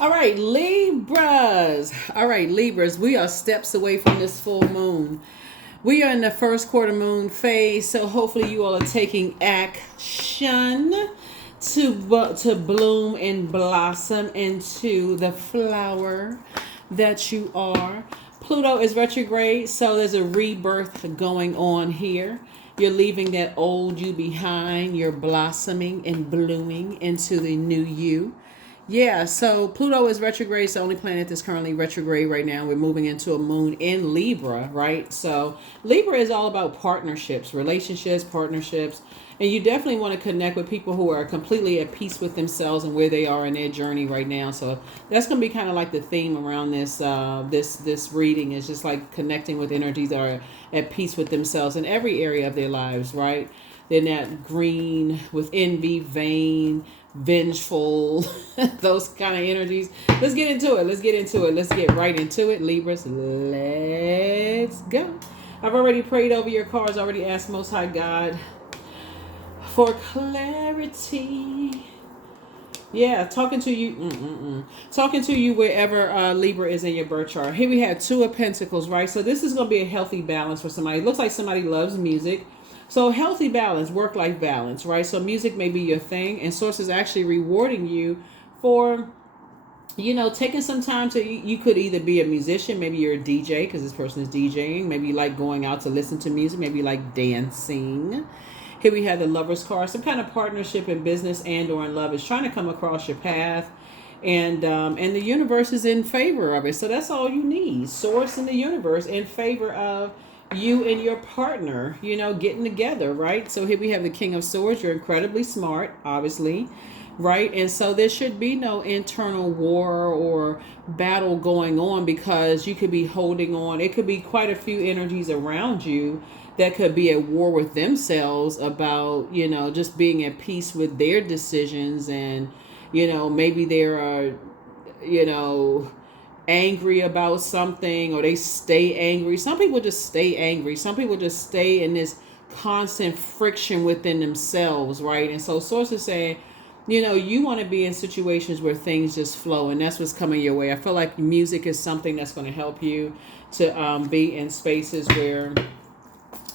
All right, Libras. All right, Libras, we are steps away from this full moon. We are in the first quarter moon phase, so hopefully you all are taking action to bloom and blossom into the flower that you are. Pluto is retrograde, so there's a rebirth going on here. You're leaving that old you behind. You're blossoming and blooming into the new you. Yeah, so Pluto is retrograde. It's the only planet that's currently retrograde right now. We're moving into a moon in Libra, right? So Libra is all about partnerships, relationships, partnerships. And you definitely want to connect with people who are completely at peace with themselves and where they are in their journey right now. So that's going to be kind of like the theme around this reading is just like connecting with energies that are at peace with themselves in every area of their lives, right? They're not green with envy, vain, vengeful, those kind of energies. Let's get into it. Let's get into it. Let's get right into it. Libras, let's go. I've already prayed over your cards, already asked Most High God for clarity. Yeah, talking to you. Talking to you wherever Libra is in your birth chart. Here we have Two of Pentacles, right? So this is going to be a healthy balance for somebody. It looks like somebody loves music. So healthy balance, work-life balance, right? So music may be your thing, and Source is actually rewarding you for, taking some time to, you could either be a musician, maybe you're a DJ because this person is DJing, maybe you like going out to listen to music, maybe you like dancing. Here we have the Lover's card, some kind of partnership in business and or in love is trying to come across your path. And the universe is in favor of it. So that's all you need. Source in the universe in favor of you and your partner, getting together, right? So here we have the King of Swords. You're incredibly smart, obviously, right? And so there should be no internal war or battle going on because you could be holding on. It could be quite a few energies around you that could be at war with themselves about, just being at peace with their decisions. And, maybe there are, angry about something or they stay angry. Some people just stay angry. Some people just stay in this constant friction within themselves, right? And so Source is saying, you want to be in situations where things just flow, and that's what's coming your way. I feel like music is something that's going to help you to be in spaces where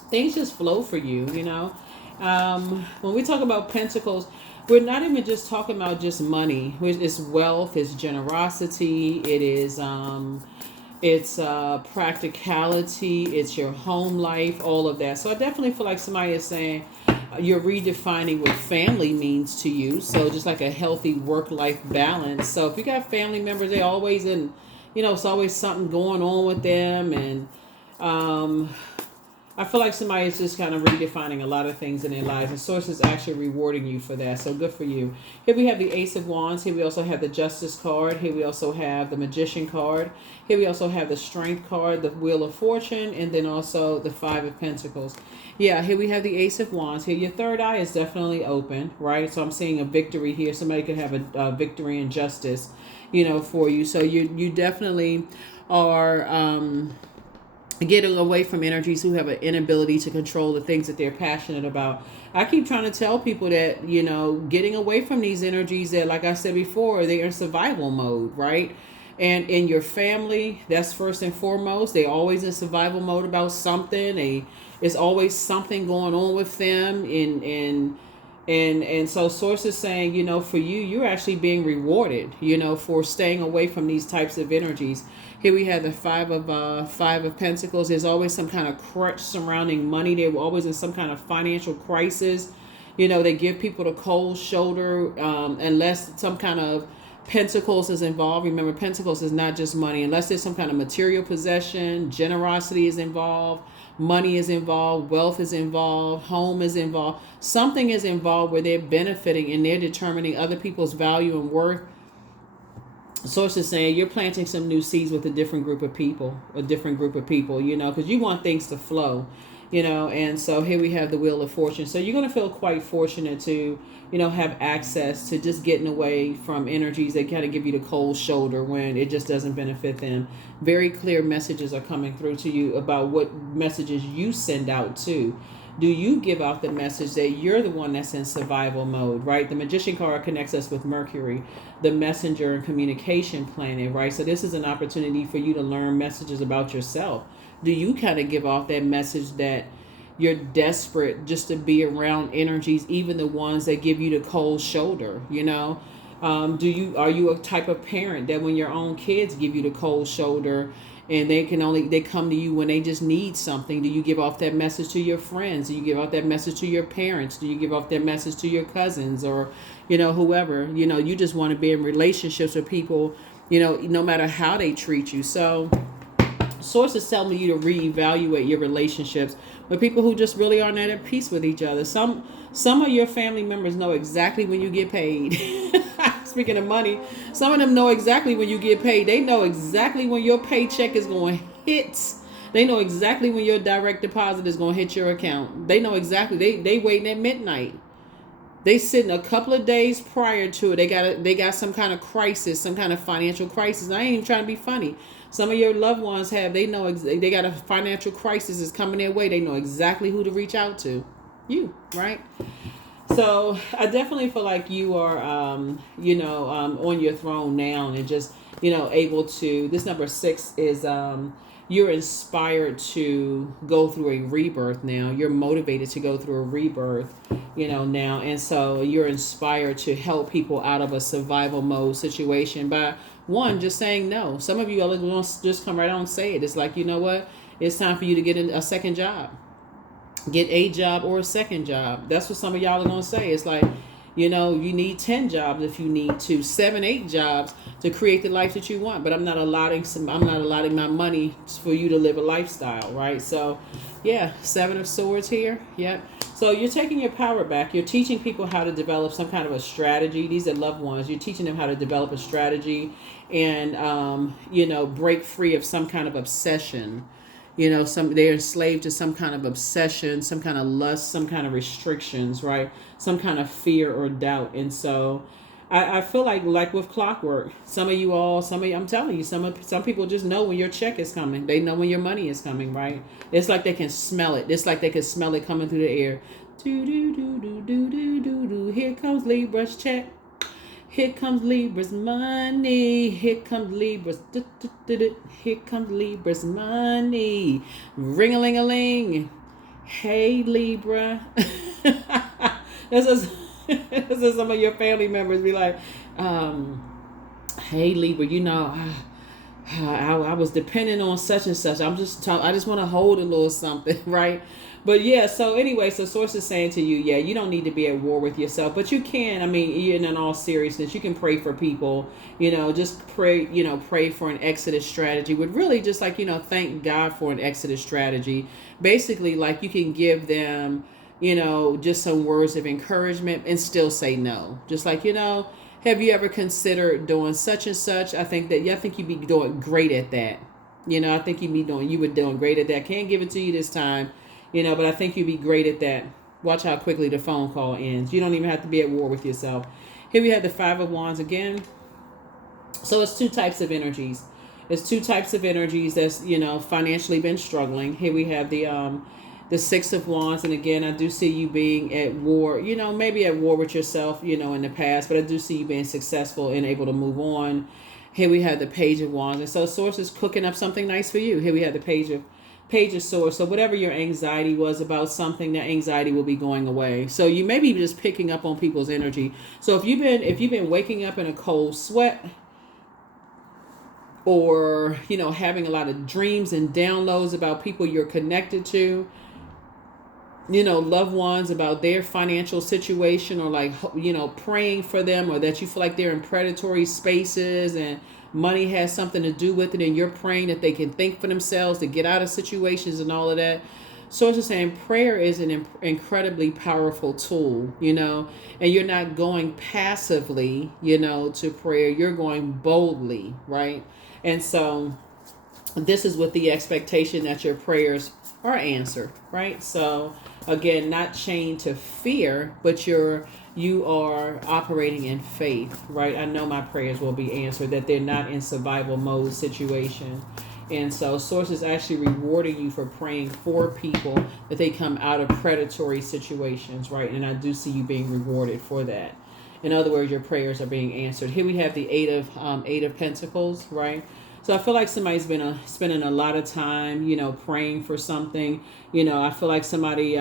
things just flow for you, when we talk about pentacles, we're not even just talking about just money. It's wealth, it's generosity, it's practicality, it's your home life, all of that. So I definitely feel like somebody is saying you're redefining what family means to you. So just like a healthy work-life balance. So if you got family members, they're always in, it's always something going on with them. And I feel like somebody is just kind of redefining a lot of things in their lives, and Source is actually rewarding you for that. So good for you. Here we have the Ace of Wands. Here we also have the Justice card. Here we also have the Magician card. Here we also have the Strength card, the Wheel of Fortune, and then also the Five of Pentacles. Yeah, here we have the Ace of Wands. Here, your third eye is definitely open, right? So I'm seeing a victory here. Somebody could have a victory in justice, for you. So you definitely are. Getting away from energies who have an inability to control the things that they're passionate about. I keep trying to tell people that, getting away from these energies that, like I said before, they're in survival mode, right? And in your family, that's first and foremost. They're always in survival mode about something. There's always something going on with them. And so Source is saying, for you, you're actually being rewarded, for staying away from these types of energies. Here we have the Five of Pentacles. There's always some kind of crutch surrounding money. They're always in some kind of financial crisis. They give people the cold shoulder unless some kind of Pentacles is involved. Remember, Pentacles is not just money. Unless there's some kind of material possession, generosity is involved, money is involved, wealth is involved, home is involved. Something is involved where they're benefiting and they're determining other people's value and worth. Source is saying you're planting some new seeds with a different group of people, because you want things to flow, and so here we have the Wheel of Fortune. So you're going to feel quite fortunate to, have access to just getting away from energies that kind of give you the cold shoulder when it just doesn't benefit them. Very clear messages are coming through to you about what messages you send out to Do you give out the message that you're the one that's in survival mode, right? The Magician card connects us with Mercury, the messenger and communication planet, right? So this is an opportunity for you to learn messages about yourself. Do you kind of give off that message that you're desperate just to be around energies, even the ones that give you the cold shoulder, you know? Are you a type of parent that when your own kids give you the cold shoulder and they come to you when they just need something? Do you give off that message to your friends? Do you give off that message to your parents? Do you give off that message to your cousins or, whoever? You just want to be in relationships with people, no matter how they treat you. So sources tell me you to reevaluate your relationships with people who just really aren't at peace with each other. Some of your family members know exactly when you get paid. Speaking of money, some of them know exactly when you get paid. They know exactly when your paycheck is going to hit. They know exactly when your direct deposit is going to hit your account. They know exactly. They waiting at midnight. They sitting a couple of days prior to it. They got some kind of crisis, some kind of financial crisis. I ain't even trying to be funny. Some of your loved ones they got a financial crisis is coming their way. They know exactly who to reach out to. You, right? So I definitely feel like you are, on your throne now and just, able to. This number 6 is you're inspired to go through a rebirth now. You're motivated to go through a rebirth, now. And so you're inspired to help people out of a survival mode situation by, one, just saying no. Some of you are going to just come right out and say it. It's like, you know what? It's time for you to get a second job. Get a job or a second job. That's what some of y'all are going to say. It's like, you need 10 jobs if you need to, 7, 8 jobs to create the life that you want. But I'm not allotting my money for you to live a lifestyle, right? So, yeah, 7 of Swords here. Yep. So you're taking your power back. You're teaching people how to develop some kind of a strategy. These are loved ones. You're teaching them how to develop a strategy and, break free of some kind of obsession. They're enslaved to some kind of obsession, some kind of lust, some kind of restrictions, right? Some kind of fear or doubt. And so I feel like with clockwork, I'm telling you, some people just know when your check is coming. They know when your money is coming, right? It's like they can smell it. It's like they can smell it coming through the air. Do, do, do, do, do, do, do, do. Here comes Libra's check. Here comes Libra's money. Here comes Libra's. Here comes Libra's money. Ring-a-ling-a-ling. Hey, Libra. this is some of your family members be like, hey, Libra, I was depending on such and such. I just want to hold a little something, right? But yeah, so anyway, so Source is saying to you, yeah, you don't need to be at war with yourself, but you can, in all seriousness, you can pray for people, just pray for an exodus strategy. Would really just like, thank God for an exodus strategy. Basically, like you can give them, just some words of encouragement and still say no. Just like, have you ever considered doing such and such? I think you'd be doing great at that. I think you were doing great at that. Can't give it to you this time. But I think you'd be great at that. Watch how quickly the phone call ends. You don't even have to be at war with yourself. Here we have the 5 of Wands again. So it's 2 types of energies. It's 2 types of energies that's, financially been struggling. Here we have the 6 of Wands. And again, I do see you being at war, maybe at war with yourself, in the past. But I do see you being successful and able to move on. Here we have the Page of Wands. And so Source is cooking up something nice for you. Here we have the Page of Swords. So whatever your anxiety was about something, that anxiety will be going away. So you may be just picking up on people's energy. So if you've been waking up in a cold sweat, or having a lot of dreams and downloads about people you're connected to, loved ones, about their financial situation, or like praying for them, or that you feel like they're in predatory spaces and money has something to do with it, and you're praying that they can think for themselves to get out of situations and all of that. So it's just saying prayer is an incredibly powerful tool, and you're not going passively, to prayer. You're going boldly, right? And so this is with the expectation that your prayers are answered, right? So again, not chained to fear, but you are operating in faith, right? I know my prayers will be answered, that they're not in survival mode situation. And so source is actually rewarding you for praying for people that they come out of predatory situations, right? And I do see you being rewarded for that. In other words, your prayers are being answered. Here we have the Eight of Pentacles, right? So I feel like somebody's been spending a lot of time, praying for something. I feel like somebody.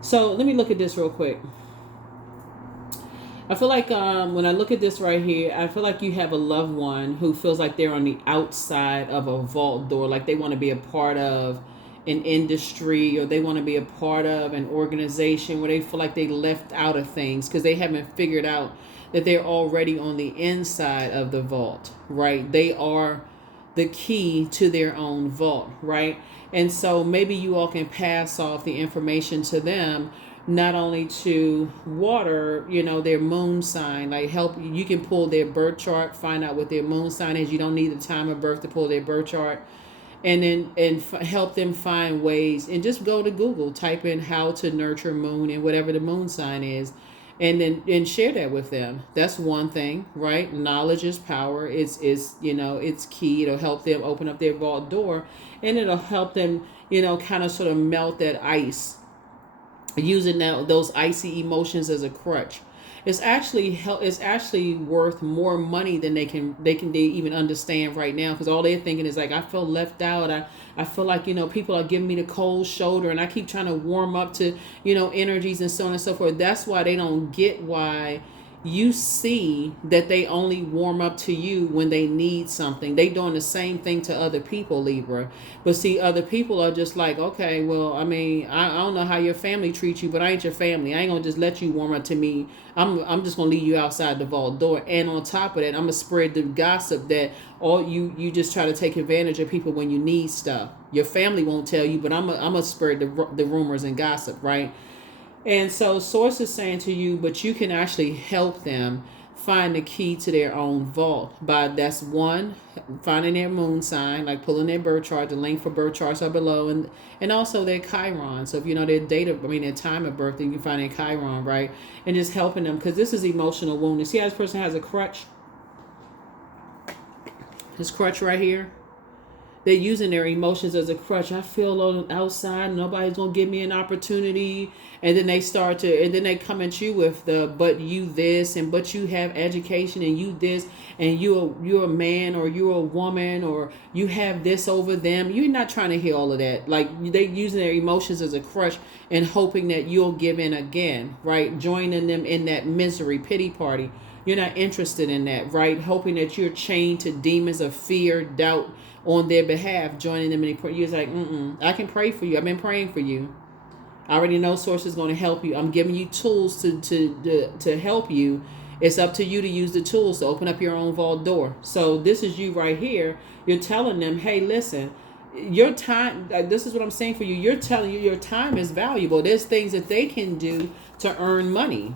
So let me look at this real quick. I feel like when I look at this right here, I feel like you have a loved one who feels like they're on the outside of a vault door, like they want to be a part of an industry, or they want to be a part of an organization where they feel like they left out of things because they haven't figured out that they're already on the inside of the vault, right? They are the key to their own vault, right? And so maybe you all can pass off the information to them, not only to water, their moon sign, like help, you can pull their birth chart, find out what their moon sign is. You don't need the time of birth to pull their birth chart. And then help them find ways, and just go to Google, type in how to nurture moon and whatever the moon sign is, and share that with them. That's one thing, right? Knowledge is power. It's key. It'll help them open up their vault door, and it'll help them, kind of sort of melt that ice, using those icy emotions as a crutch. It's actually worth more money than they even understand right now, because all they're thinking is like, I feel left out. I feel like people are giving me the cold shoulder, and I keep trying to warm up to energies and so on and so forth. That's why they don't get why you see that they only warm up to you when they need something. They doing the same thing to other people, Libra. But see, other people are just like, okay, well, I mean, I don't know how your family treats you, but I ain't your family. I ain't gonna just let you warm up to me. I'm just gonna leave you outside the vault door. And on top of that, I'm gonna spread the gossip that all you just try to take advantage of people when you need stuff. Your family won't tell you, but I'm gonna spread the rumors and gossip, right? And so source is saying to you, but you can actually help them find the key to their own vault by, that's one, finding their moon sign, like pulling their birth chart. The link for birth charts are below, and also their Chiron. So if their time of birth, then you can find their Chiron, right? And just helping them, because this is emotional wounding. See how this person has a crutch? This crutch right here. They're using their emotions as a crutch. I feel on the outside, nobody's gonna give me an opportunity, and then they come at you with but you this, and but you have education, and you this, and you're a man, or you're a woman, or you have this over them. You're not trying to hear all of that. Like, they using their emotions as a crutch and hoping that you'll give in again, right? Joining them in that misery pity party. You're not interested in that, right? Hoping that you're chained to demons of fear, doubt on their behalf, joining them in prayer. You're like, I can pray for you. I've been praying for you. I already know source is going to help you. I'm giving you tools to help you. It's up to you to use the tools to open up your own vault door. So this is you right here. You're telling them, hey, listen, your time, this is what I'm saying for you. You're telling you your time is valuable. There's things that they can do to earn money.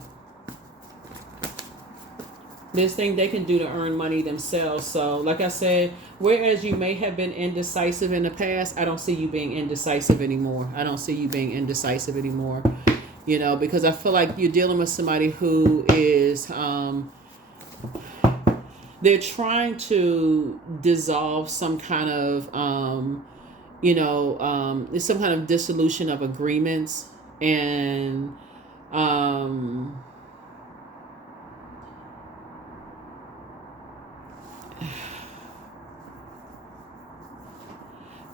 There's things they can do to earn money themselves. So like I said, whereas you may have been indecisive in the past, I don't see you being indecisive anymore. Because I feel like you're dealing with somebody who is, they're trying to dissolve some kind of, some kind of dissolution of agreements, and,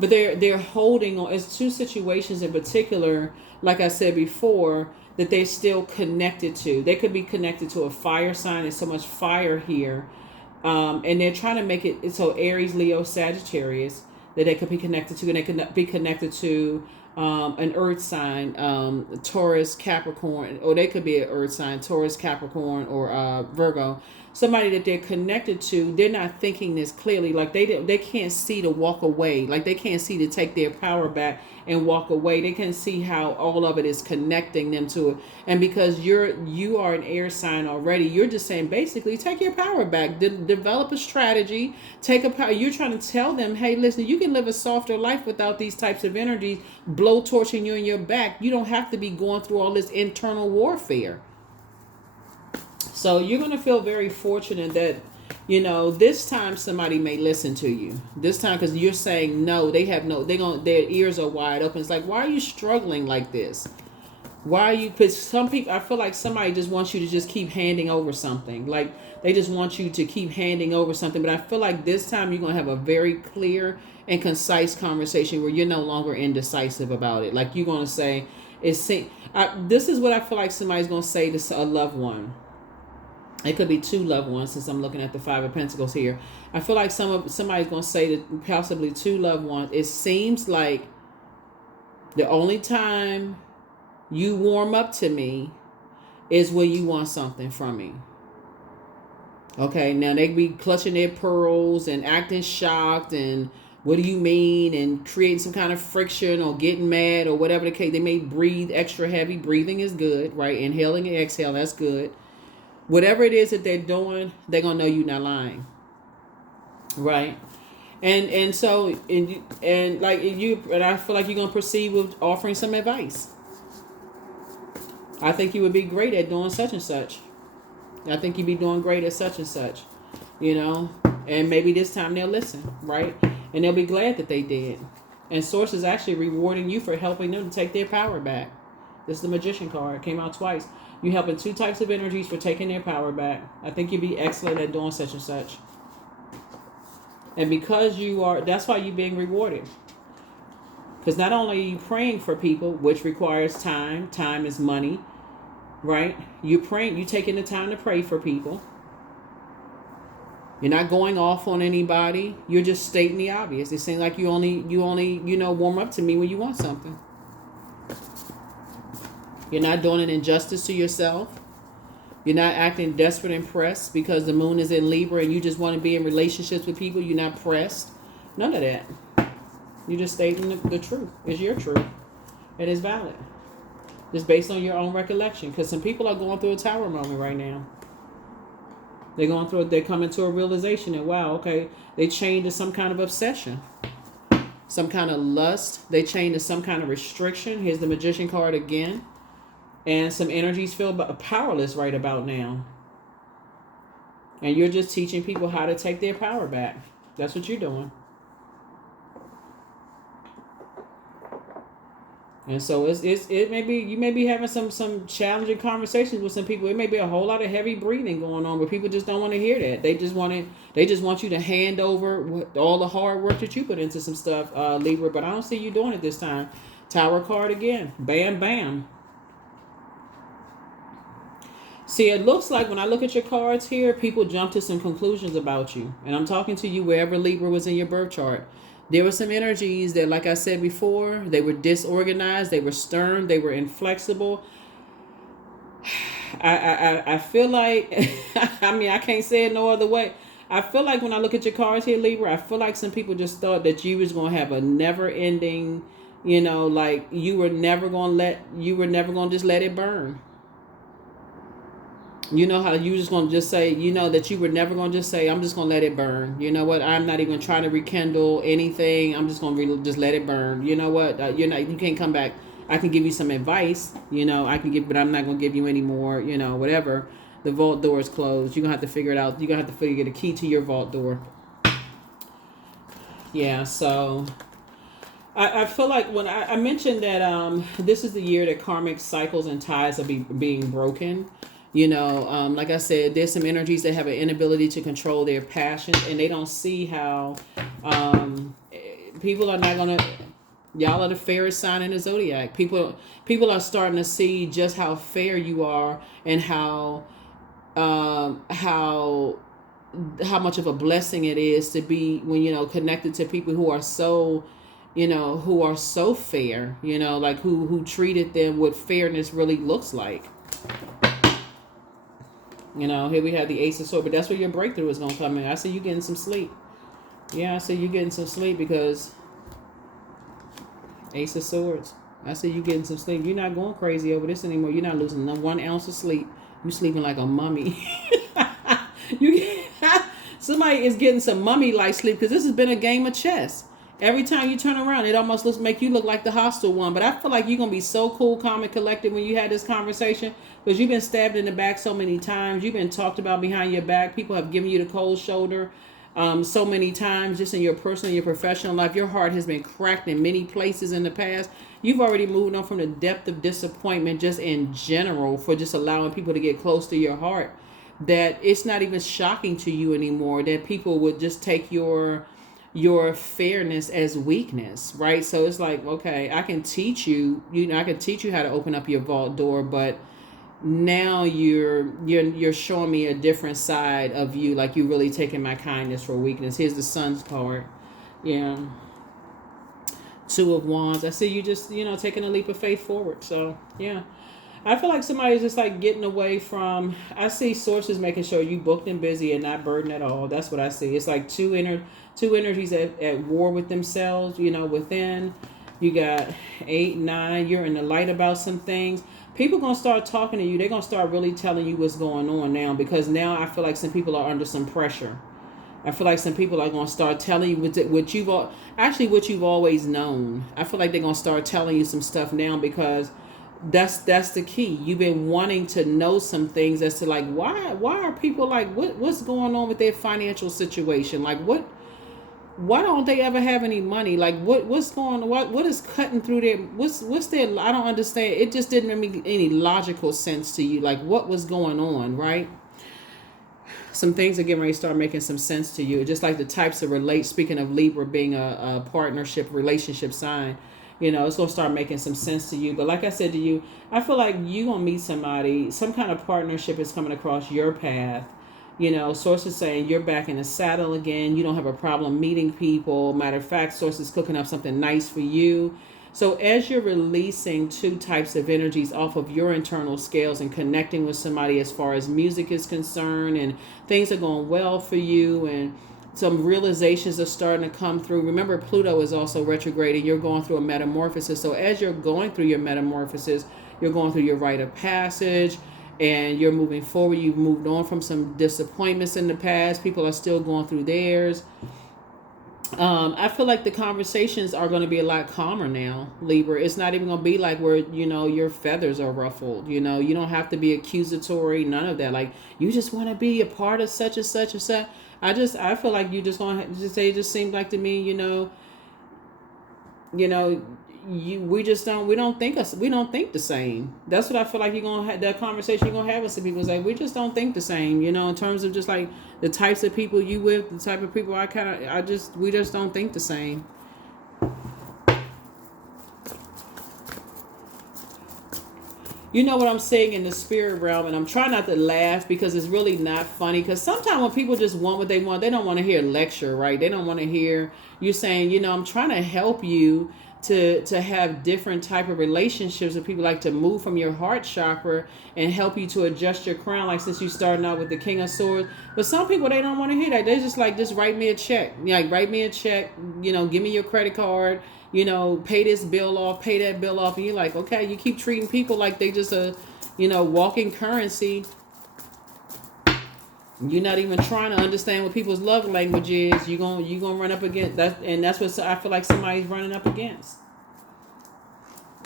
but they're holding on. It's two situations in particular, like I said before, that they're still connected to. They could be connected to a fire sign. There's so much fire here. And they're trying to make it so Aries, Leo, Sagittarius, that they could be connected to. And they could be connected to an earth sign, Taurus, Capricorn, or they could be an earth sign, Taurus, Capricorn, or Virgo. Somebody that they're connected to, they're not thinking this clearly. Like they can't see to walk away. Like they can't see to take their power back and walk away. They can see how all of it is connecting them to it. And because you are an air sign already, you're just saying basically take your power back. Develop a strategy. Take a power. You're trying to tell them, hey, listen, you can live a softer life without these types of energies blow torching you in your back. You don't have to be going through all this internal warfare. So you're going to feel very fortunate that You know, this time somebody may listen to you. This time, because you're saying no, their ears are wide open. It's like, why are you struggling like this? Why are you? Because some people, I feel like somebody just wants you to just keep handing over something. Like they just want you to keep handing over something. But I feel like this time you're gonna have a very clear and concise conversation where you're no longer indecisive about it. Like you're gonna say, this is what I feel like somebody's gonna say to a loved one. It could be two loved ones, since I'm looking at the Five of Pentacles here. I feel like somebody's gonna say to possibly two loved ones. It seems like the only time you warm up to me is when you want something from me. Okay, now they be clutching their pearls and acting shocked and what do you mean, and creating some kind of friction or getting mad or whatever the case. They may breathe extra heavy. Breathing is good, right? Inhaling and exhale, that's good. Whatever it is that they're doing, they're gonna know you're not lying, right? And I feel like you're gonna proceed with offering some advice. I think you would be great at doing such and such. I think you'd be doing great at such and such, you know. And maybe this time they'll listen, right? And they'll be glad that they did. And Source is actually rewarding you for helping them to take their power back. This is the Magician card. It came out twice. You're helping two types of energies for taking their power back. I think you'd be excellent at doing such and such. And because you are, that's why you're being rewarded. Because not only are you praying for people, which requires time. Time is money, right? You're praying, you're taking the time to pray for people. You're not going off on anybody. You're just stating the obvious. It seems like you only, warm up to me when you want something. You're not doing an injustice to yourself. You're not acting desperate and pressed because the moon is in Libra and you just want to be in relationships with people. You're not pressed. None of that. You're just stating the truth. It's your truth. It is valid. It's based on your own recollection. Because some people are going through a tower moment right now. They're coming to a realization that, wow, okay, they chained to some kind of obsession. Some kind of lust. They chained to some kind of restriction. Here's the Magician card again. And some energies feel powerless right about now. And you're just teaching people how to take their power back. That's what you're doing. And so it may be, you may be having some challenging conversations with some people. It may be a whole lot of heavy breathing going on, but people just don't want to hear that. They just want you to hand over all the hard work that you put into some stuff, Libra. But I don't see you doing it this time. Tower card again. Bam, bam. See, it looks like when I look at your cards here, people jump to some conclusions about you. And I'm talking to you wherever Libra was in your birth chart. There were some energies that, like I said before, they were disorganized, they were stern, they were inflexible. I feel like, I mean, I can't say it no other way. I feel like when I look at your cards here, Libra, I feel like some people just thought that you was going to have a never-ending, like you were never going to just let it burn. You know how you just going to just say, that you were never going to just say, I'm just going to let it burn. You know what? I'm not even trying to rekindle anything. I'm just going to just let it burn. You know what? You can't come back. I can give you some advice, but I'm not going to give you any more, whatever. The vault door is closed. You're going to have to figure it out. You're going to have to figure the key to your vault door. Yeah, so I feel like when I mentioned that this is the year that karmic cycles and ties are being broken. Like I said, there's some energies that have an inability to control their passions, and they don't see how people are not gonna. Y'all are the fairest sign in the zodiac. People are starting to see just how fair you are and how much of a blessing it is to be when connected to people who are so fair. Like who treated them what fairness really looks like. Here we have the Ace of Swords, but that's where your breakthrough is going to come in. I see you getting some sleep. Yeah, I see you getting some sleep because Ace of Swords. I see you getting some sleep. You're not going crazy over this anymore. You're not losing 1 ounce of sleep. You're sleeping like a mummy. Somebody is getting some mummy-like sleep because this has been a game of chess. Every time you turn around, it almost make you look like the hostile one. But I feel like you're gonna be so cool, calm, and collected when you had this conversation, because you've been stabbed in the back so many times. You've been talked about behind your back. People have given you the cold shoulder so many times, just in your personal, your professional life. Your heart has been cracked in many places in the past. You've already moved on from the depth of disappointment, just in general, for just allowing people to get close to your heart. That it's not even shocking to you anymore that people would just take your fairness as weakness, right? So it's like, okay, I can teach you, I can teach you how to open up your vault door, but now you're showing me a different side of you, like you really taking my kindness for weakness. Here's the Sun's card. Yeah. Two of Wands. I see you just, taking a leap of faith forward. So yeah. I feel like somebody's just like getting away from. I see sources making sure you booked and busy and not burdened at all. That's what I see. It's like two energies at war with themselves. Within. You got 8, 9. You're in the light about some things. People gonna start talking to you. They're gonna start really telling you what's going on now, because now I feel like some people are under some pressure. I feel like some people are gonna start telling you what you've always known. I feel like they're gonna start telling you some stuff now, because that's the key. You've been wanting to know some things as to like why are people like what's going on with their financial situation, like why don't they ever have any money, like what's going on, what is cutting through their what's their, I don't understand. It just didn't make any logical sense to you, like what was going on, right? Some things are getting ready to start making some sense to you, just like the types of speaking of Libra being a partnership relationship sign. It's going to start making some sense to you. But like I said to you, I feel like you're going to meet somebody. Some kind of partnership is coming across your path. Sources saying you're back in the saddle again. You don't have a problem meeting people. Matter of fact, sources cooking up something nice for you. So as you're releasing two types of energies off of your internal scales and connecting with somebody as far as music is concerned, and things are going well for you, and some realizations are starting to come through. Remember, Pluto is also retrograding. You're going through a metamorphosis. So as you're going through your metamorphosis, you're going through your rite of passage, and you're moving forward. You've moved on from some disappointments in the past. People are still going through theirs. I feel like the conversations are going to be a lot calmer now, Libra. It's not even going to be like where, your feathers are ruffled. You don't have to be accusatory, none of that. Like, you just want to be a part of such and such and such. I feel like you just going to just say, it just seems like to me, we don't think the same. That's what I feel like you're gonna have, that conversation you're gonna have with some people. It's like, we just don't think the same, in terms of just like the types of people you with, the type of people we just don't think the same. You know what I'm saying in the spirit realm, and I'm trying not to laugh because it's really not funny. Because sometimes when people just want what they want, they don't want to hear a lecture, right? They don't want to hear you saying, I'm trying to help you to have different type of relationships with people, like to move from your heart chakra and help you to adjust your crown, like since you starting out with the King of Swords. But some people, they don't want to hear that. They just like, just write me a check. Like, write me a check, give me your credit card, pay this bill off, pay that bill off. And you're like, okay, you keep treating people like they just a walking currency. You're not even trying to understand what people's love language is. You're gonna run up against that, and that's what I feel like somebody's running up against.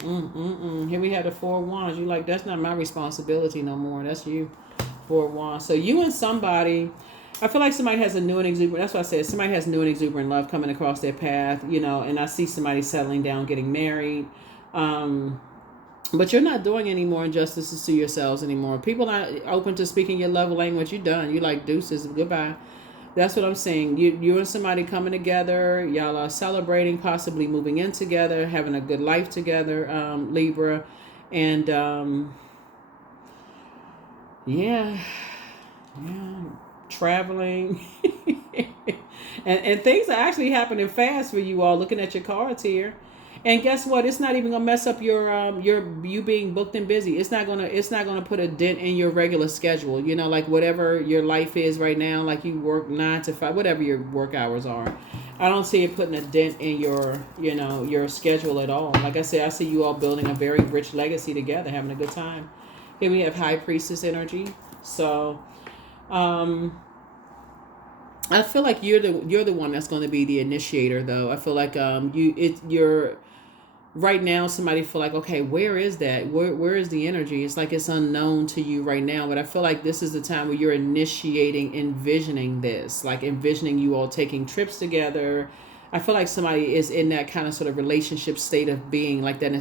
Here we have the Four of Wands. You like, that's not my responsibility no more. That's you, Four of Wands. So you and somebody, I feel like somebody has a new and exuberant. That's what I said. Somebody has new and exuberant love coming across their path. And I see somebody settling down, getting married. But you're not doing any more injustices to yourselves anymore. People not open to speaking your love language. You're done. You like, deuces, goodbye. That's what I'm saying. You and somebody coming together. Y'all are celebrating, possibly moving in together, having a good life together, Libra. And yeah, traveling. and things are actually happening fast for you all, looking at your cards here. And guess what? It's not even gonna mess up your you being booked and busy. It's not gonna put a dent in your regular schedule. Like whatever your life is right now, like you work 9 to 5, whatever your work hours are. I don't see it putting a dent in your schedule at all. Like I said, I see you all building a very rich legacy together, having a good time. Here we have High Priestess energy. So, I feel like you're the one that's going to be the initiator, though. I feel like you're right now. Somebody feel like, okay, where is that? Where is the energy? It's like it's unknown to you right now. But I feel like this is the time where you're initiating, envisioning this, like envisioning you all taking trips together. I feel like somebody is in that kind of sort of relationship state of being, like that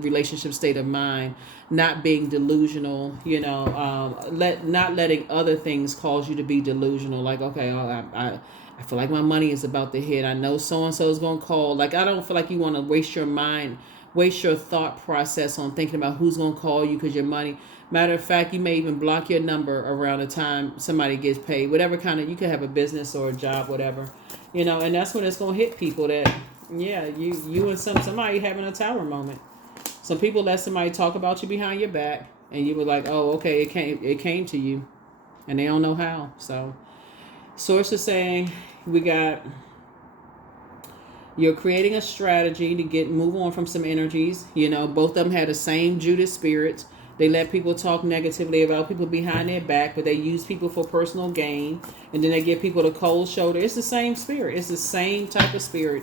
relationship state of mind, not being delusional, not letting other things cause you to be delusional. Like, okay, I feel like my money is about to hit. I know so and so is gonna call. Like, I don't feel like you want to waste your mind, waste your thought process on thinking about who's gonna call you because your money. Matter of fact, you may even block your number around the time somebody gets paid. Whatever kind of, you could have a business or a job, whatever, and that's when it's gonna hit people that, yeah, you and somebody having a tower moment. Some people let somebody talk about you behind your back, and you were like, oh, okay, it came to you, and they don't know how. So, source is saying we got, you're creating a strategy to move on from some energies. Both of them had the same Judas spirits. They let people talk negatively about people behind their back, but they use people for personal gain. And then they give people the cold shoulder. It's the same spirit. It's the same type of spirit.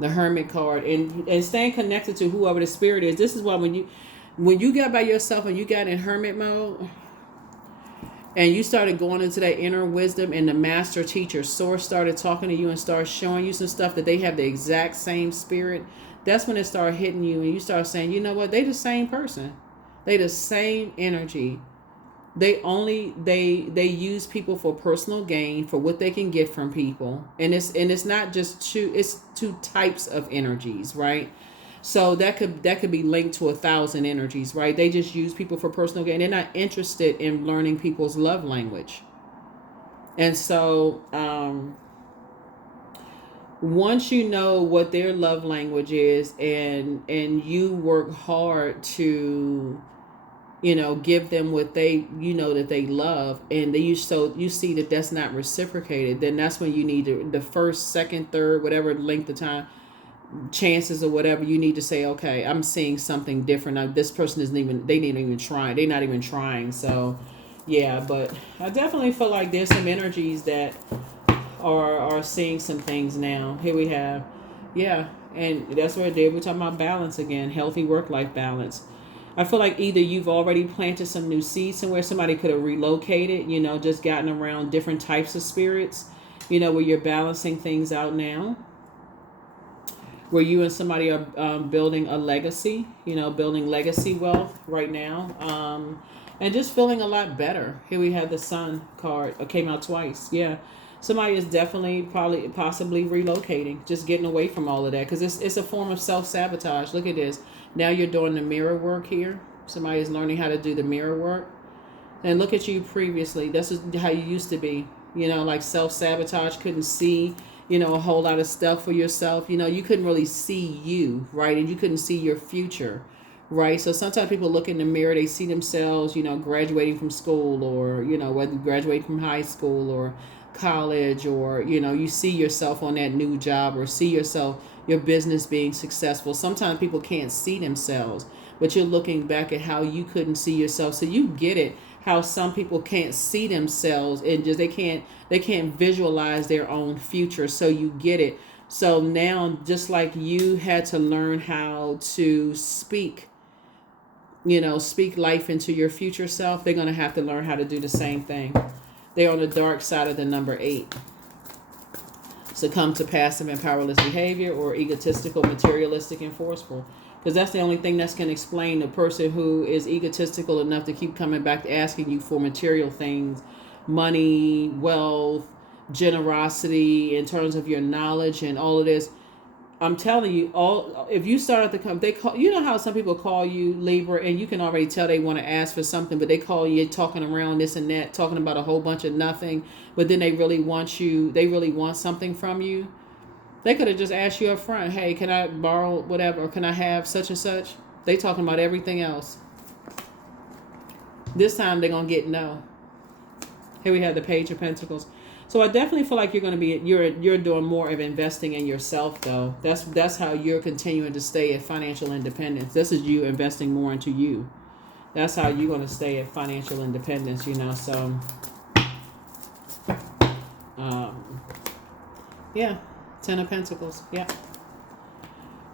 The Hermit card. And staying connected to whoever the spirit is. This is why when you got by yourself and you got in hermit mode, and you started going into that inner wisdom, and the master teacher source started talking to you and started showing you some stuff that they have the exact same spirit, that's when it started hitting you, and you start saying, you know what, they the same person. They the same energy. They use people for personal gain, for what they can get from people. And it's not just it's two types of energies, right? So that could be linked to 1,000 energies, right? They just use people for personal gain. They're not interested in learning people's love language. And so once you know what their love language is, and you work hard to give them what they that they love, and you see that that's not reciprocated, then that's when you need the first, second, third, whatever length of time, chances or whatever, you need to say, okay, I'm seeing something different now. This person isn't even, they didn't even try, they're not even trying. So yeah, but I definitely feel like there's some energies that are seeing some things now. Here we have, yeah, and that's where we're talking about balance again, healthy work-life balance. I feel like either you've already planted some new seeds somewhere, somebody could have relocated, just gotten around different types of spirits, where you're balancing things out now, where you and somebody are building a legacy, building legacy wealth right now, and just feeling a lot better. Here we have the Sun card. It came out twice. Yeah. Somebody is definitely possibly relocating, just getting away from all of that, because it's a form of self-sabotage. Look at this. Now you're doing the mirror work here. Somebody is learning how to do the mirror work. And look at you previously. This is how you used to be. Like self-sabotage, couldn't see a whole lot of stuff for yourself. You couldn't really see you, right? And you couldn't see your future, right? So sometimes people look in the mirror, they see themselves, graduating from school, or, whether graduating from high school or college, or, you see yourself on that new job, or see yourself, your business being successful. Sometimes people can't see themselves, but you're looking back at how you couldn't see yourself. So you get it, how some people can't see themselves, and just they can't visualize their own future. So you get it. So now, just like you had to learn how to speak life into your future self, they're going to have to learn how to do the same thing. They're on the dark side of the number 8. Succumb to passive and powerless behavior, or egotistical, materialistic, and forceful. Because that's the only thing that's going to explain the person who is egotistical enough to keep coming back to asking you for material things, money, wealth, generosity, in terms of your knowledge and all of this. I'm telling you, if you start to come, they call, how some people call you Libra, and you can already tell they want to ask for something, but they call you talking around this and that, talking about a whole bunch of nothing, but then they really want something from you. They could have just asked you up front, hey, can I borrow whatever, or can I have such and such? They talking about everything else. This time they're going to get no. Here we have the Page of Pentacles. So I definitely feel like you're doing more of investing in yourself, though. That's how you're continuing to stay at financial independence. This is you investing more into you. That's how you're going to stay at financial independence, So, yeah, 10 of Pentacles. Yeah.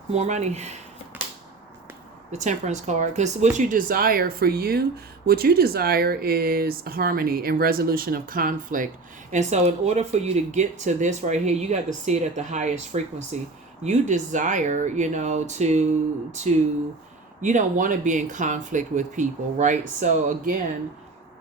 More money. The Temperance card. Because what you desire is harmony and resolution of conflict. And so in order for you to get to this right here, you got to see it at the highest frequency. You desire, to you don't want to be in conflict with people, right? So again,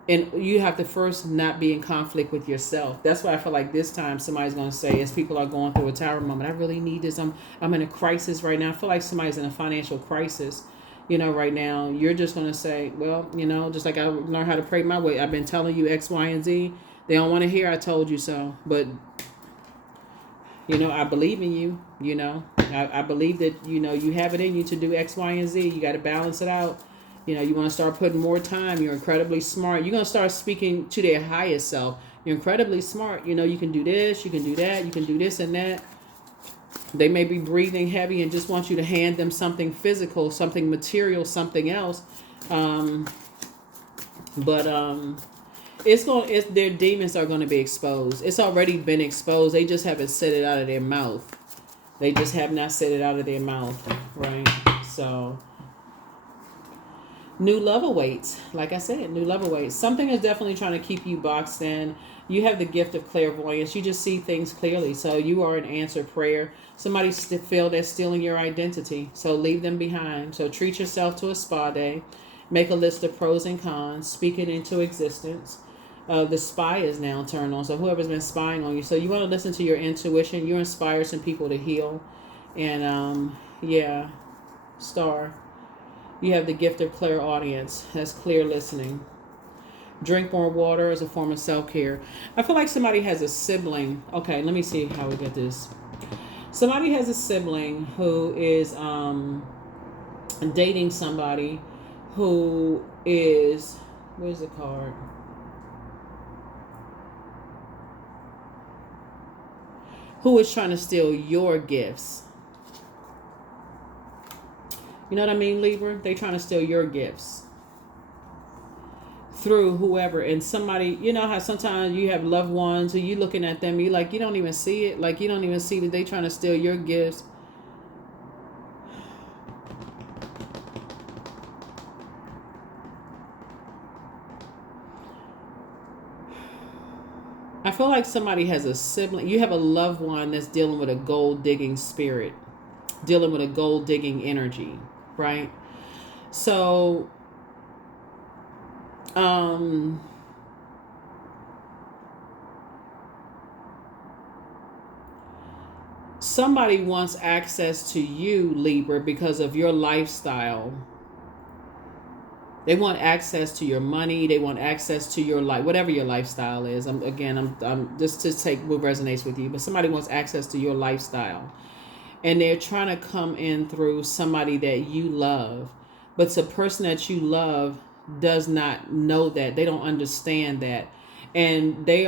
and you have to first not be in conflict with yourself. That's why I feel like this time somebody's going to say, as people are going through a tower moment, I really need this. I'm in a crisis right now. I feel like somebody's in a financial crisis, right now. You're just going to say, well, just like I learned how to pray my way. I've been telling you X, Y, and Z. They don't want to hear I told you so. But, I believe in you, I believe that, you have it in you to do X, Y, and Z. You got to balance it out. You want to start putting more time. You're incredibly smart. You're going to start speaking to their highest self. You're incredibly smart. You can do this. You can do that. You can do this and that. They may be breathing heavy and just want you to hand them something physical, something material, something else. But their demons are going to be exposed. It's already been exposed. They just haven't said it out of their mouth. They just have not said it out of their mouth, right? So... new love awaits. Like I said, new love awaits. Something is definitely trying to keep you boxed in. You have the gift of clairvoyance. You just see things clearly. So you are an answered prayer. Somebody feel they're stealing your identity. So leave them behind. So treat yourself to a spa day. Make a list of pros and cons. Speak it into existence. The spy is now turned on. So whoever's been spying on you. So you want to listen to your intuition. You inspire some people to heal. And Star. You have the gift of clairaudience. That's clear listening. Drink more water as a form of self-care. I feel like somebody has a sibling. Okay, let me see how we get this. Somebody has a sibling who is dating somebody who is... where's the card? Who is trying to steal your gifts. You know what I mean, Libra? They trying to steal your gifts through whoever. And somebody, you know how sometimes you have loved ones who you looking at them, you like, you don't even see it. Like, you don't even see that they trying to steal your gifts. I feel like somebody has a sibling. You have a loved one that's dealing with a gold digging spirit, dealing with a gold digging energy. Right? So, somebody wants access to you, Libra, because of your lifestyle. They want access to your money. They want access to your life, whatever your lifestyle is. I'm just to take what resonates with you, but somebody wants access to your lifestyle. And they're trying to come in through somebody that you love. But the person that you love does not know that. They don't understand that. And they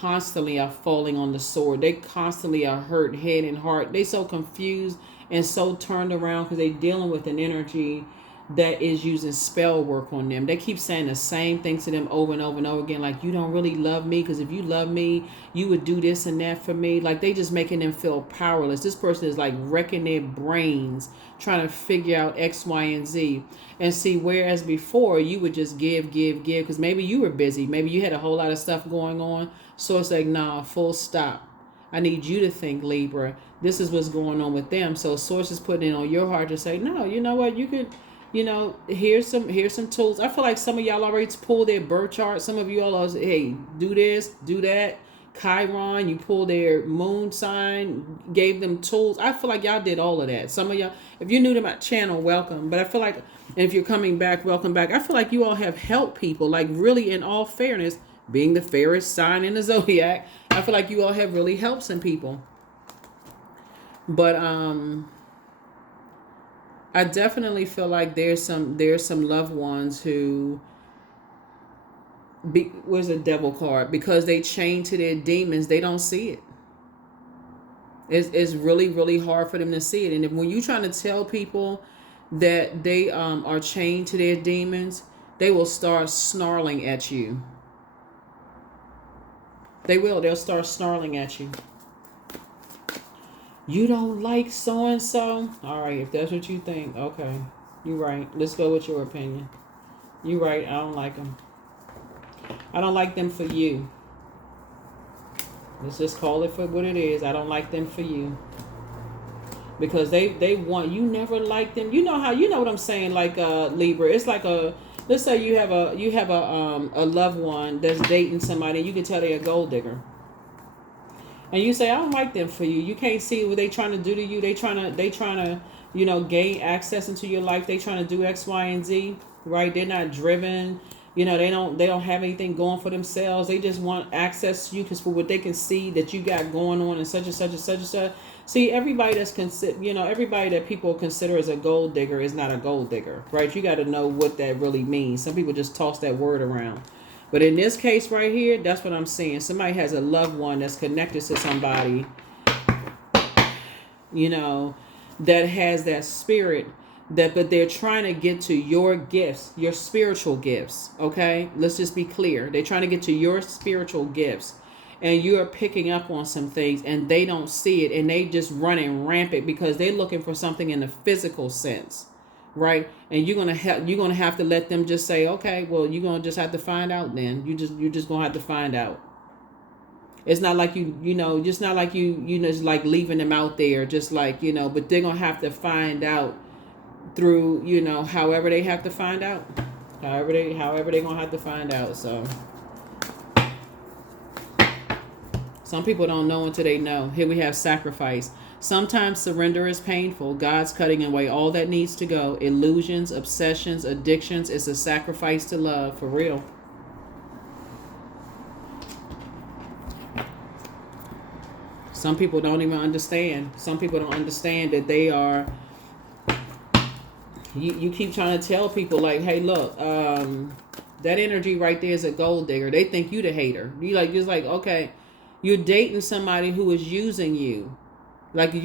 constantly are falling on the sword. They constantly are hurt head and heart. They so confused and so turned around because they're dealing with an energy that is using spell work on them. They keep saying the same thing to them over and over and over again. Like, you don't really love me, because if you love me, you would do this and that for me. Like, they just making them feel powerless. This person is like wrecking their brains trying to figure out X, Y, and Z. And see, whereas before you would just give, because maybe you were busy. Maybe you had a whole lot of stuff going on. So it's like, nah, full stop. I need you to think, Libra. This is what's going on with them. So Source is putting it on your heart to say, no, you know what, you could... here's some tools. I feel like some of y'all already pulled their birth chart. Some of you all are, hey, do this, do that. Chiron, you pulled their moon sign, gave them tools. I feel like y'all did all of that. Some of y'all, if you're new to my channel, welcome. But I feel like, and if you're coming back, welcome back. I feel like you all have helped people, like really, in all fairness, being the fairest sign in the zodiac, I feel like you all have really helped some people. But I definitely feel like there's some loved ones who was a devil card, because they chain to their demons. They don't see it. It's really, really hard for them to see it. And when you're trying to tell people that they are chained to their demons, they will start snarling at you. They will. They'll start snarling at you. You don't like so and so? All right, if that's what you think, okay. You're right. Let's go with your opinion. You're right. I don't like them. I don't like them for you. Let's just call it for what it is. I don't like them for you. Because they want, you never like them. You know what I'm saying, like Libra. It's like let's say you have a loved one that's dating somebody and you can tell they're a gold digger. And you say, I don't like them for you. You can't see what they trying to do to you. They trying to, gain access into your life. They trying to do X, Y, and Z, right? They're not driven. They don't have anything going for themselves. They just want access to you because for what they can see that you got going on and such and such and such and such. See, everybody everybody that people consider as a gold digger is not a gold digger, right? You got to know what that really means. Some people just toss that word around. But in this case right here, that's what I'm seeing. Somebody has a loved one that's connected to somebody, that has that spirit, but they're trying to get to your gifts, your spiritual gifts, okay? Let's just be clear. They're trying to get to your spiritual gifts, and you're picking up on some things, and they don't see it, and they just running rampant because they're looking for something in the physical sense. Right, and you're gonna have to let them just say, okay, well, you're gonna just have to find out. Then you're just gonna have to find out. It's not like just not like just like leaving them out there, just like but they're gonna have to find out through however they have to find out, however they gonna have to find out. So some people don't know until they know. Here we have sacrifice. Sometimes surrender is painful. God's cutting away all that needs to go. Illusions, obsessions, addictions. It's a sacrifice to love, for real. Some people don't even understand. Some people don't understand that they are... You keep trying to tell people, like, hey, look, that energy right there is a gold digger. They think you the hater. Just like, okay, you're dating somebody who is using you. Like if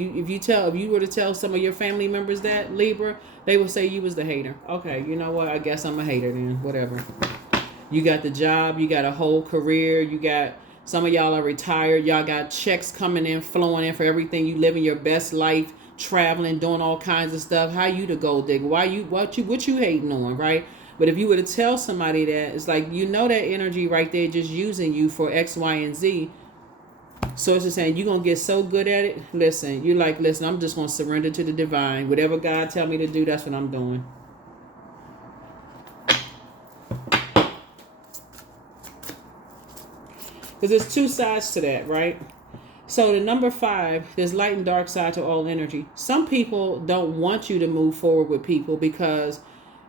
you were to tell some of your family members that, Libra, they would say you was the hater. Okay, you know what? I guess I'm a hater then. Whatever. You got the job. You got a whole career. You got, some of y'all are retired. Y'all got checks coming in, flowing in for everything. You living your best life, traveling, doing all kinds of stuff. How you the gold digger? What you hating on, right? But if you were to tell somebody that, it's like that energy right there just using you for X, Y, and Z. So it's just saying you're going to get so good at it. Listen, I'm just going to surrender to the divine. Whatever God tell me to do, that's what I'm doing. Because there's two sides to that, right? So the number 5, there's light and dark side to all energy. Some people don't want you to move forward with people because,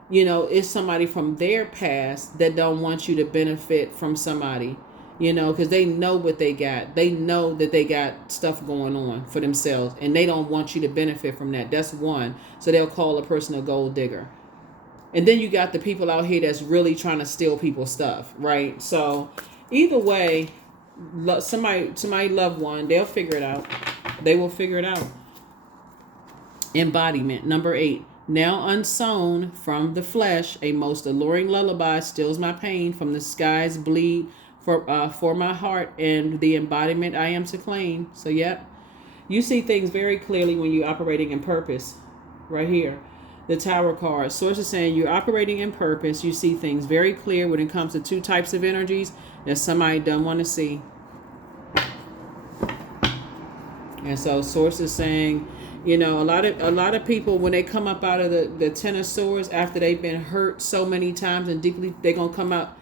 it's somebody from their past that don't want you to benefit from somebody. Because they know what they got. They know that they got stuff going on for themselves, and they don't want you to benefit from that. That's one. So they'll call a person a gold digger. And then you got the people out here that's really trying to steal people's stuff, right? So either way, somebody loved one, they'll figure it out. They will figure it out. Embodiment, number 8. Now unsown from the flesh, a most alluring lullaby stills my pain. From the skies bleed for my heart, and the embodiment I am to claim. So, yep. You see things very clearly when you're operating in purpose. Right here. The Tower card. Source is saying you're operating in purpose. You see things very clear when it comes to 2 types of energies that somebody doesn't want to see. And so Source is saying, a lot of people, when they come up out of the 10 of Swords, after they've been hurt so many times and deeply, they're going to come out.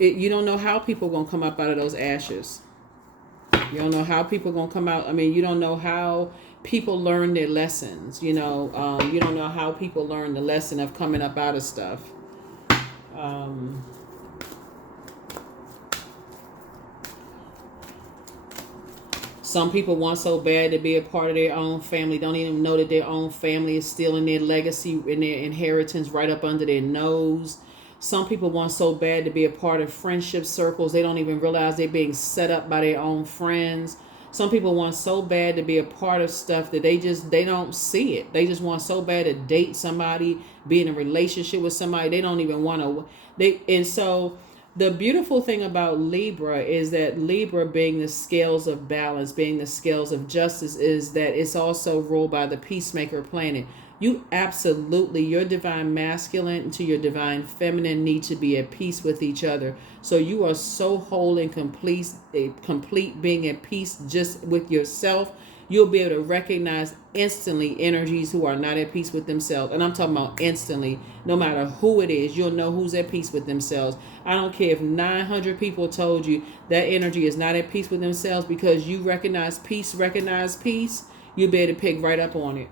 You don't know how people are going to come up out of those ashes. You don't know how people are going to come out. I mean, you don't know how people learn their lessons. You don't know how people learn the lesson of coming up out of stuff. Some people want so bad to be a part of their own family, don't even know that their own family is stealing their legacy and their inheritance right up under their nose. Some people want so bad to be a part of friendship circles, they don't even realize they're being set up by their own friends. Some people want so bad to be a part of stuff that they don't see it. They just want so bad to date somebody, be in a relationship with somebody. They don't even want to. And so the beautiful thing about Libra is that Libra, being the scales of balance, being the scales of justice, is that it's also ruled by the peacemaker planet. You absolutely, your divine masculine to your divine feminine need to be at peace with each other. So you are so whole and complete being at peace just with yourself. You'll be able to recognize instantly energies who are not at peace with themselves. And I'm talking about instantly, no matter who it is, you'll know who's at peace with themselves. I don't care if 900 people told you that energy is not at peace with themselves, because you recognize peace, you'll be able to pick right up on it.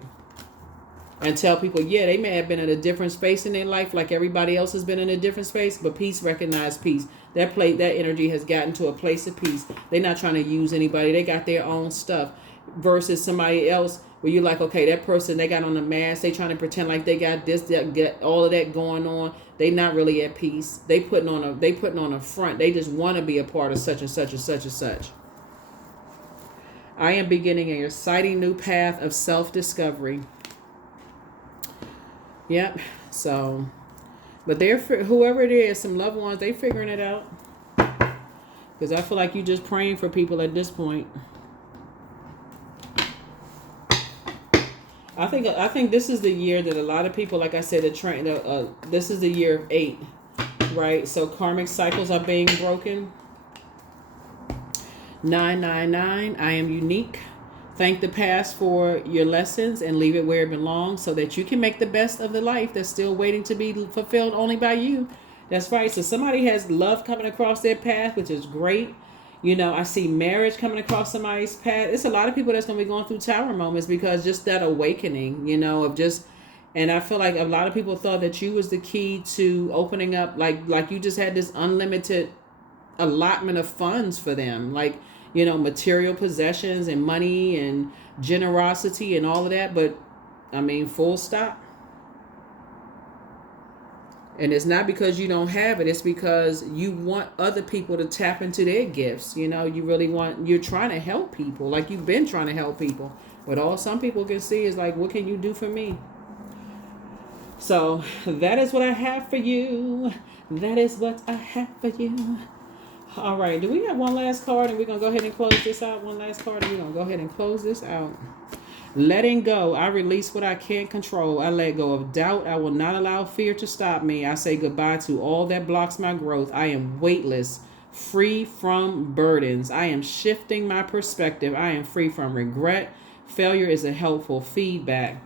And tell people, yeah, they may have been in a different space in their life, like everybody else has been in a different space, but peace, recognize peace. That energy has gotten to a place of peace. They're not trying to use anybody. They got their own stuff. Versus somebody else where you're like, okay, that person, they got on the mask. They trying to pretend like they got this, that, get all of that going on. They not really at peace. They putting on a front. They just want to be a part of such and such and such and such. I am beginning an exciting new path of self-discovery. Yep. So, but whoever it is, some loved ones, they figuring it out. Because I feel like you just praying for people at this point. I think this is the year that a lot of people, like I said, this is the year of 8, right? So karmic cycles are being broken. 999. I am unique. Thank the past for your lessons and leave it where it belongs so that you can make the best of the life that's still waiting to be fulfilled only by you. That's right. So somebody has love coming across their path, which is great. I see marriage coming across somebody's path. It's a lot of people that's going to be going through tower moments because just that awakening, and I feel like a lot of people thought that you was the key to opening up, like you just had this unlimited allotment of funds for them. Like, material possessions and money and generosity and all of that. But, full stop. And it's not because you don't have it. It's because you want other people to tap into their gifts. You really you're trying to help people. Like you've been trying to help people. But all some people can see is like, what can you do for me? So that is what I have for you. That is what I have for you. All right, do we have one last card and we're going to go ahead and close this out? One last card and we're going to go ahead and close this out. Letting go. I release what I can't control. I let go of doubt. I will not allow fear to stop me. I say goodbye to all that blocks my growth. I am weightless, free from burdens. I am shifting my perspective. I am free from regret. Failure is a helpful feedback.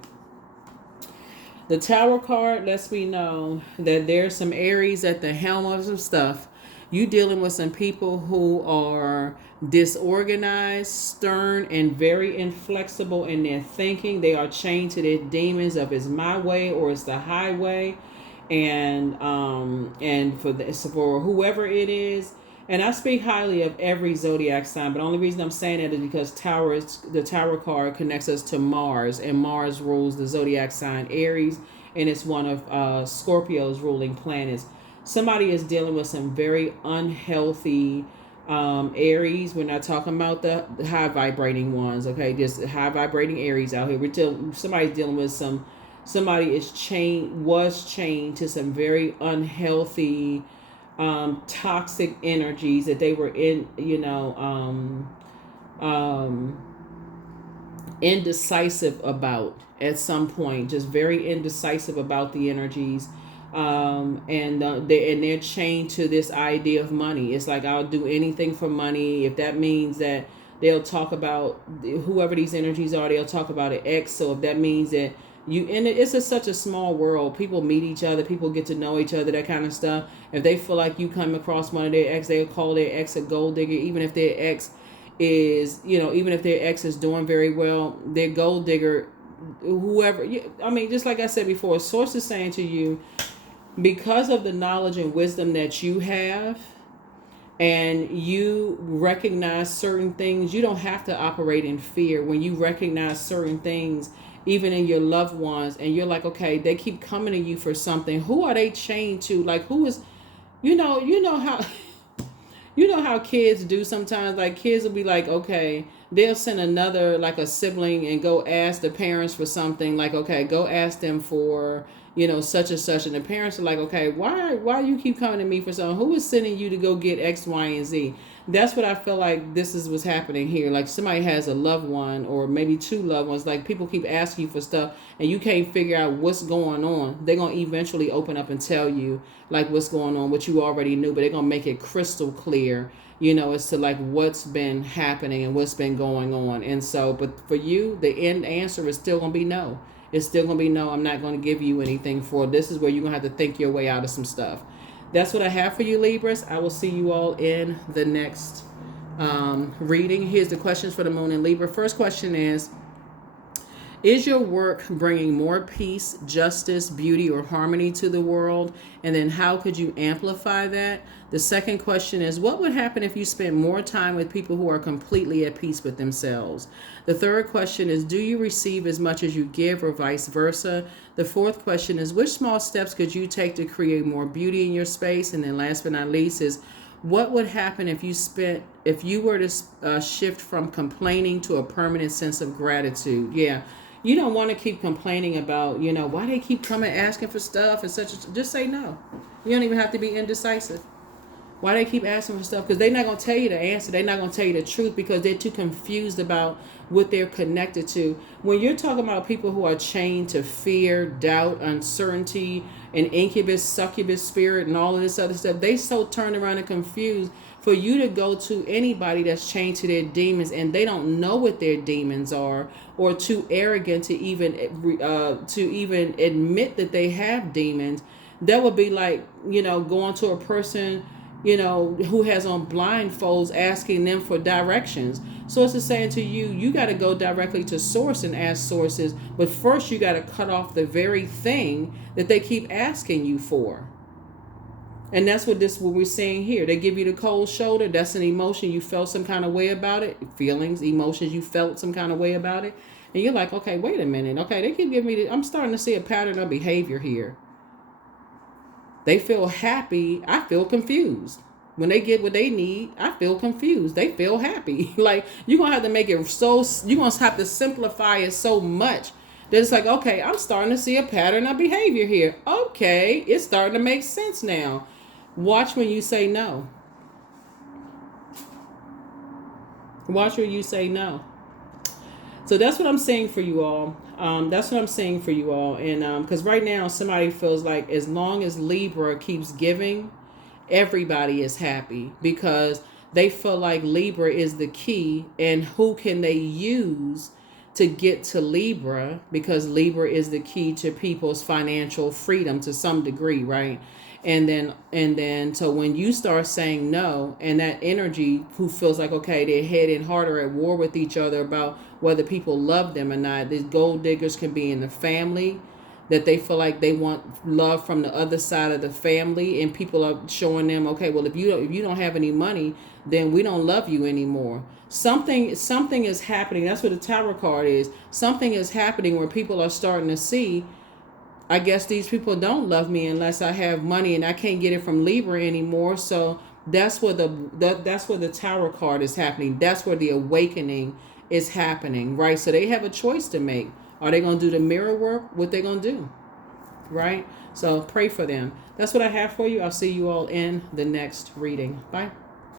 The Tower card lets me know that there's some Aries at the helm of some stuff. You dealing with some people who are disorganized, stern, and very inflexible in their thinking. They are chained to their demons of it's my way or it's the highway, and for whoever it is. And I speak highly of every zodiac sign, but the only reason I'm saying that is because the Tower card connects us to Mars, and Mars rules the zodiac sign Aries, and it's one of Scorpio's ruling planets. Somebody is dealing with some very unhealthy Aries. We're not talking about the high vibrating ones, okay? Just high vibrating Aries out here. Somebody's dealing with somebody was chained to some very unhealthy, toxic energies that they were in, indecisive about at some point. Just very indecisive about the energies. And they're chained to this idea of money. It's like, I'll do anything for money. If that means that they'll talk about whoever these energies are, they'll talk about an ex. So if that means that it's such a small world. People meet each other, people get to know each other, that kind of stuff. If they feel like you come across one of their ex, they'll call their ex a gold digger, even if their ex is doing very well. Their gold digger, whoever, just like I said before, source is saying to you, because of the knowledge and wisdom that you have, and you recognize certain things, you don't have to operate in fear. When you recognize certain things, even in your loved ones, and you're like, okay, they keep coming to you for something. Who are they chained to? Like, who is, how, how kids do sometimes. Like, kids will be like, okay, they'll send another, like a sibling, and go ask the parents for something, like, okay, go ask them for, such and such. And the parents are like, okay, why you keep coming to me for something? Who is sending you to go get X, Y, and Z? That's what I feel like this is what's happening here. Like somebody has a loved one, or maybe two loved ones. Like people keep asking you for stuff and you can't figure out what's going on. They're going to eventually open up and tell you like what's going on, what you already knew, but they're going to make it crystal clear, as to like what's been happening and what's been going on. And so, but for you, the end answer is still going to be no. It's still going to be no. I'm not going to give you anything for it. This is where you're going to have to think your way out of some stuff. That's what I have for you, Libras. I will see you all in the next reading. Here's the questions for the moon in Libra. First question is your work bringing more peace, justice, beauty, or harmony to the world? And then how could you amplify that? The second question is, what would happen if you spent more time with people who are completely at peace with themselves? The third question is, do you receive as much as you give, or vice versa? The fourth question is, which small steps could you take to create more beauty in your space? And then last but not least is, what would happen if you were to shift from complaining to a permanent sense of gratitude? Yeah. You don't want to keep complaining about, why they keep coming asking for stuff and such. Just say no. You don't even have to be indecisive. Why they keep asking for stuff? Because they're not going to tell you the answer. They're not going to tell you the truth because they're too confused about what they're connected to. When you're talking about people who are chained to fear, doubt, uncertainty, and incubus, succubus spirit, and all of this other stuff, they so turned around and confused. For you to go to anybody that's chained to their demons and they don't know what their demons are, or too arrogant to even admit that they have demons, that would be like, going to a person, who has on blindfolds, asking them for directions. So it's the saying to you, you got to go directly to source and ask sources. But first you got to cut off the very thing that they keep asking you for. And that's what we're seeing here. They give you the cold shoulder. That's an emotion. You felt some kind of way about it. Feelings, emotions, you felt some kind of way about it. And you're like, okay, wait a minute. Okay, they keep giving me I'm starting to see a pattern of behavior here. They feel happy. I feel confused. When they get what they need, I feel confused. They feel happy. Like, you're going to have to make it you're going to have to simplify it so much that it's like, okay, I'm starting to see a pattern of behavior here. Okay, it's starting to make sense now. Watch when you say no. Watch when you say no. So that's what I'm saying for you all. And because right now somebody feels like as long as Libra keeps giving, everybody is happy because they feel like Libra is the key, and who can they use to get to Libra, because Libra is the key to people's financial freedom to some degree, right? And then so when you start saying no, and that energy who feels like, okay, they're heading harder at war with each other about whether people love them or not. These gold diggers can be in the family, that they feel like they want love from the other side of the family, and people are showing them, okay, well, if you don't have any money, then we don't love you anymore. Something is happening. That's what the tarot card is. Something is happening where people are starting to see, I guess these people don't love me unless I have money, and I can't get it from Libra anymore. So that's where the tarot card is happening. That's where the awakening is happening, right? So they have a choice to make. Are they going to do the mirror work? What they going to do, right? So pray for them. That's what I have for you. I'll see you all in the next reading. Bye.